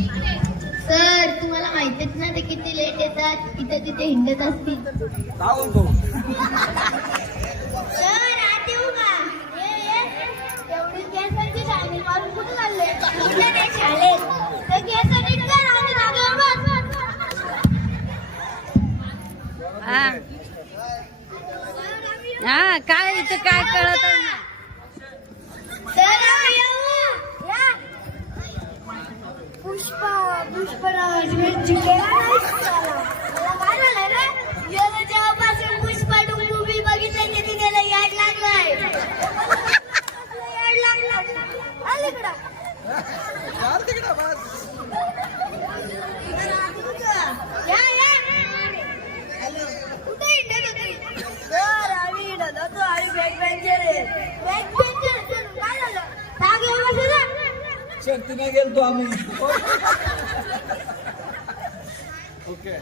Sir तुम्हाला माहितीच ना ते किती लेट येतात. इथे तिथे हिंडत असतील. जाऊन तो सर आत येऊ का? ये ये. एवढी केसांची शायनिंग मारून कुठे चालले? कुठे नाही शाळेत? तर केस नीट कर आणि जागेवर बस हा. हा काय इथं काय कळत नाही सर आम्ही येऊ या पुष्पा पुष्पराज मिरची केला नाही ओके.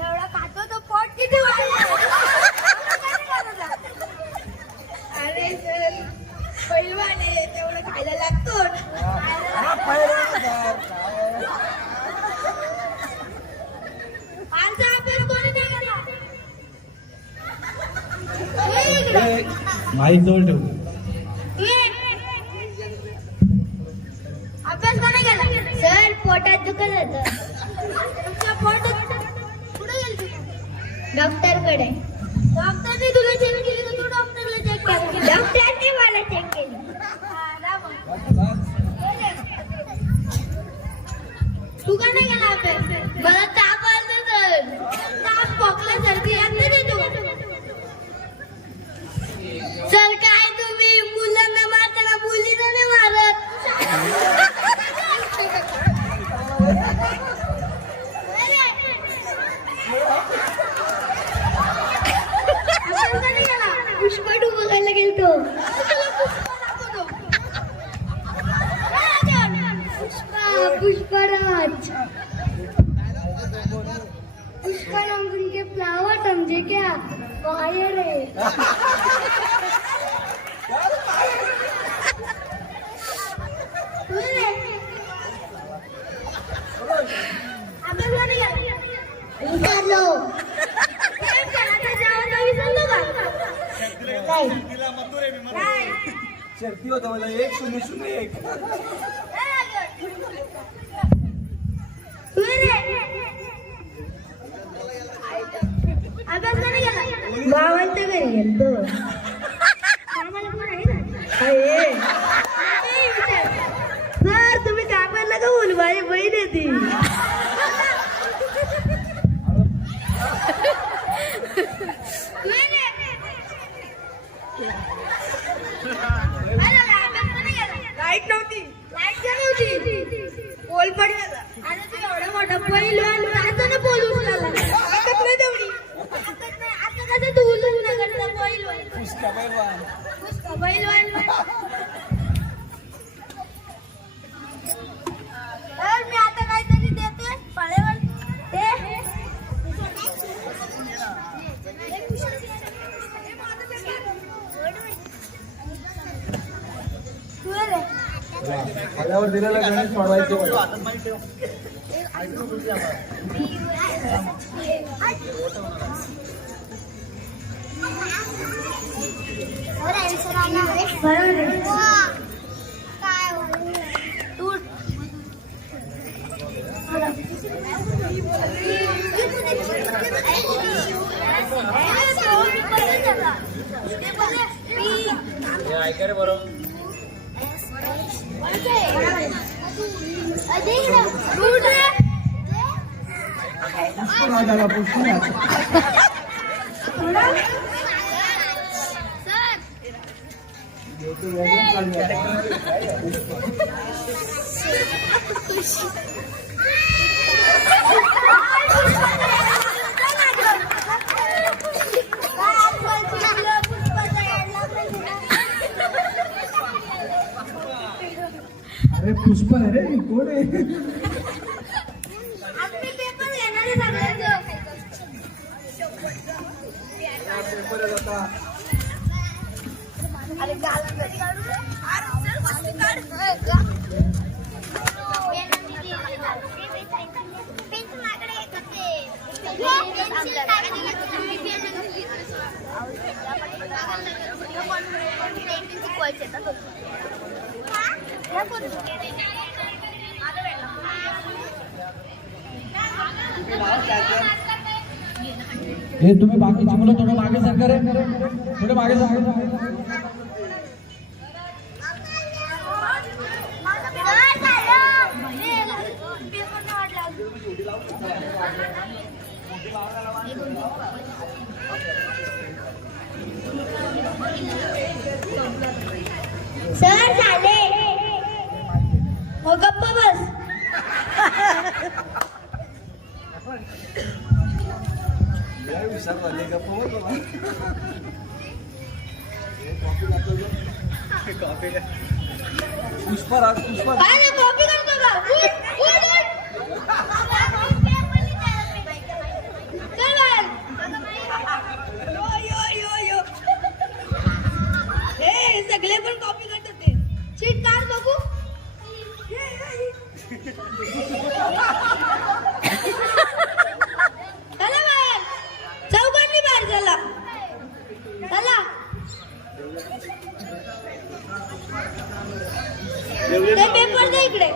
एवढा खातो तो पोट किती वाढला अरे सर पैलवान आहे तेवढं खायला लागतो. हा, पहिला हजार. है विसरलो का नाही शक्ती होतं मला एक शून्य शून्य एक अभ्यास नाही गेला गावात घरी गेलतो सर तुम्ही कामाला का बोलू माझी बहीण आहे ती. दिलेलं गणेश वाढवायचे बरोबर आहे. तू ऐका रे बरोबर पुष्पराजाला पुष्पराज अरे पुष्पा आहे रे कोण हे तुम्ही बाकीची मुलं थोडं मागे सरका रे थोडे मागे सरका सर झाले. हो गप्प बस. पुष्पराज पुष्पा काय ना कॉपी करतो का उठ, उठ, उठ. चल बाहेर. हे सगळे पण कॉपी करत होते शीट काढ बघू चला बाहेर चौघांनी बाहेर चला चला ते पेपर दे इकडे.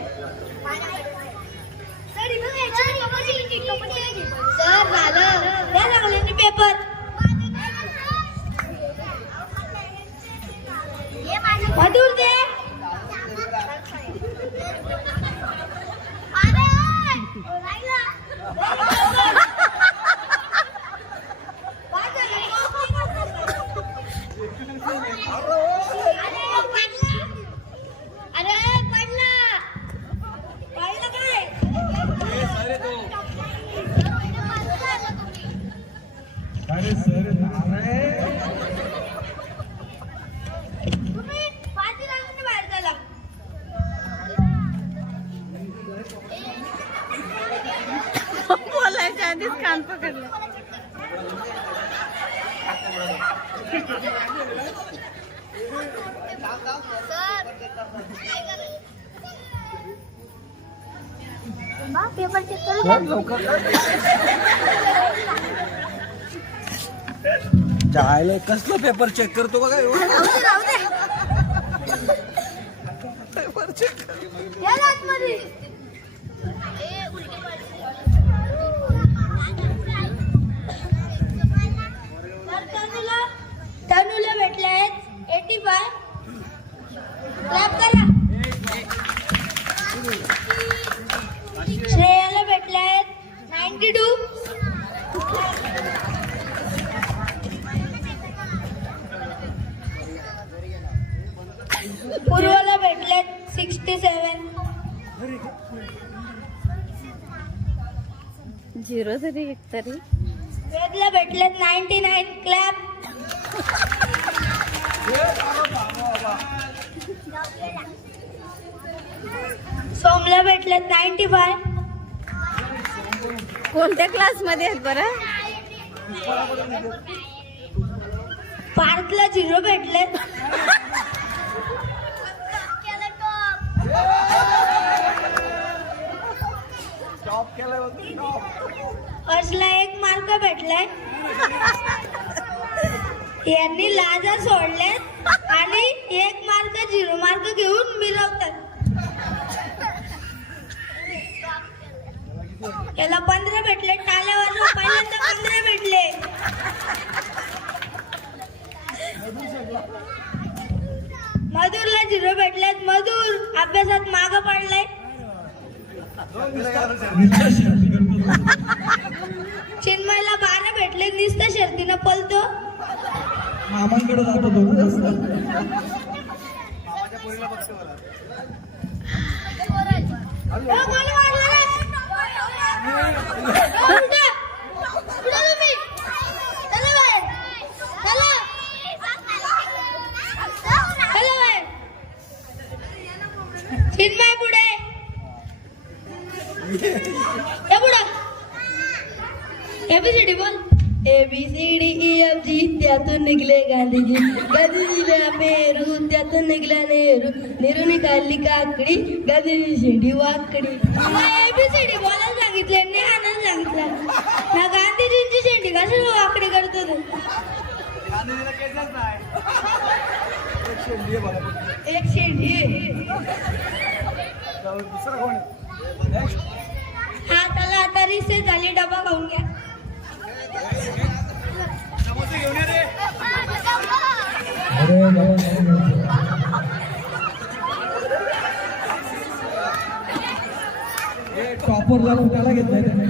पेपर चेक करू कसलं पेपर चेक करतो का काय राहू दे राहू दे. या ना आतमध्ये. तर तनूला तनूला भेटले आहेत. एटी फाय करा. नाईन्टी टू पूर्वाला भेटलेत सिक्स्टी सेवन झिरो तरी एक तरी. वेदला भेटलेत नाईन्टी नाईन क्लॅप सोमला भेटलेत नाईन्टी फाय कोणत्या क्लासमध्ये आहेत बरं? पार्थला झिरो भेटले टॉप एक मार्क भेटलाय. यांनी लाजा सोडले आणि एक मार्क झिरो मार्क घेऊन मिरवतात. याला पंधरा भेटले टाल्यावर पहिल्यांदा पंधरा भेटले. मधुरला झिरो भेटलेत मधुर अभ्यासात माग पडलाय. चिन्मयला बारा भेटले नुसतं शर्तीनं पलतो मामांकडे जातो तो चिन्मय पुढे. हे पुढं. एबीसीडी बोल. A B C D E F G त्यातून निघले गांधीजी. गांधीजीला पेरू त्यातून निघला नेहरू. नेहरूने काढली काकडी गांधीजी शेंडी वाकडी. एबीसीडी बोलायला सांगितले नाही आनंद सांगितलं ना गांधीजींची शेंडी कशी वाकडी करतो तू? एक शेंडी हा त्याला आता रिसेस झाली डबा खाऊन घ्या. अरे बाबा, हे टॉपरला कुठाला घेतलाय त्याने.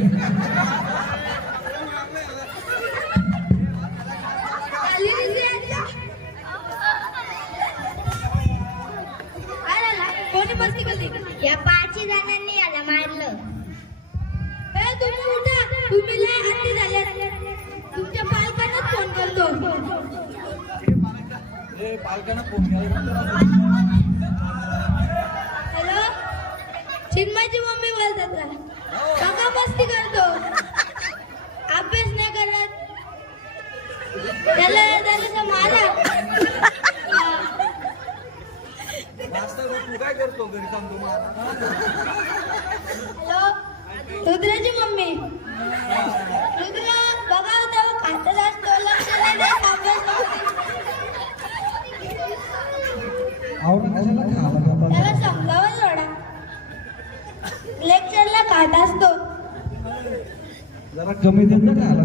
कमी देत त्याला.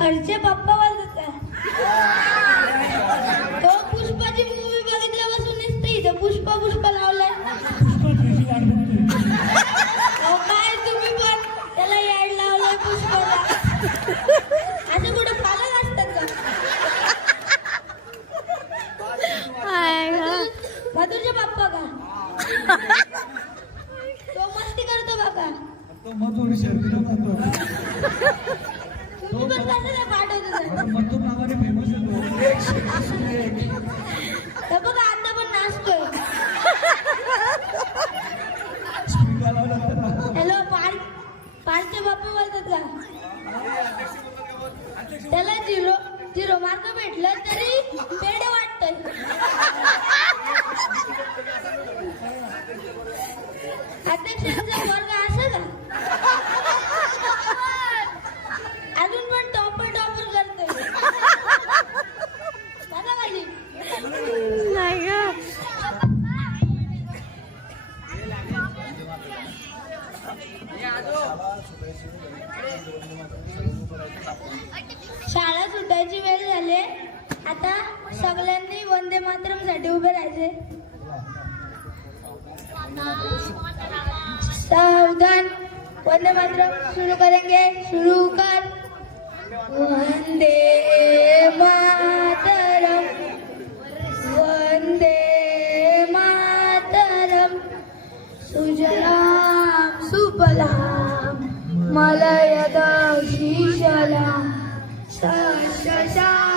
हरचे पप्पा बोलतात का तो पुष्पाची मूवी बघितल्यापासून नुसतं इथं. पुष्पा पुष्पा लावलाय. काय तुम्ही पण? त्याला याड लावलाय पुष्पाला. असं कुठं पालक असतात का. मधुरचे पप्पा का तो मस्ती करतो बाबा तो जातो. नावाने फेमस आहे. एक एक. बघा आता पण नाचतोय. स्पीकर लावला तर हॅलो पाल पालचे बाप्पा बोलतात का? त्याला झिरो झिरो मार्क भेटलं तरी पेड वाटत अध्यक्षांचा वर्ग आता सगळ्यांनी वंदे मातरमसाठी उभे राहायचे. सावधान वंदे मातरम सुरू करेंगे. सुरू कर. वंदे मातरम. वंदे मातरम. सुजलाम सुपलाम. मलयद शीशलाम श्यामला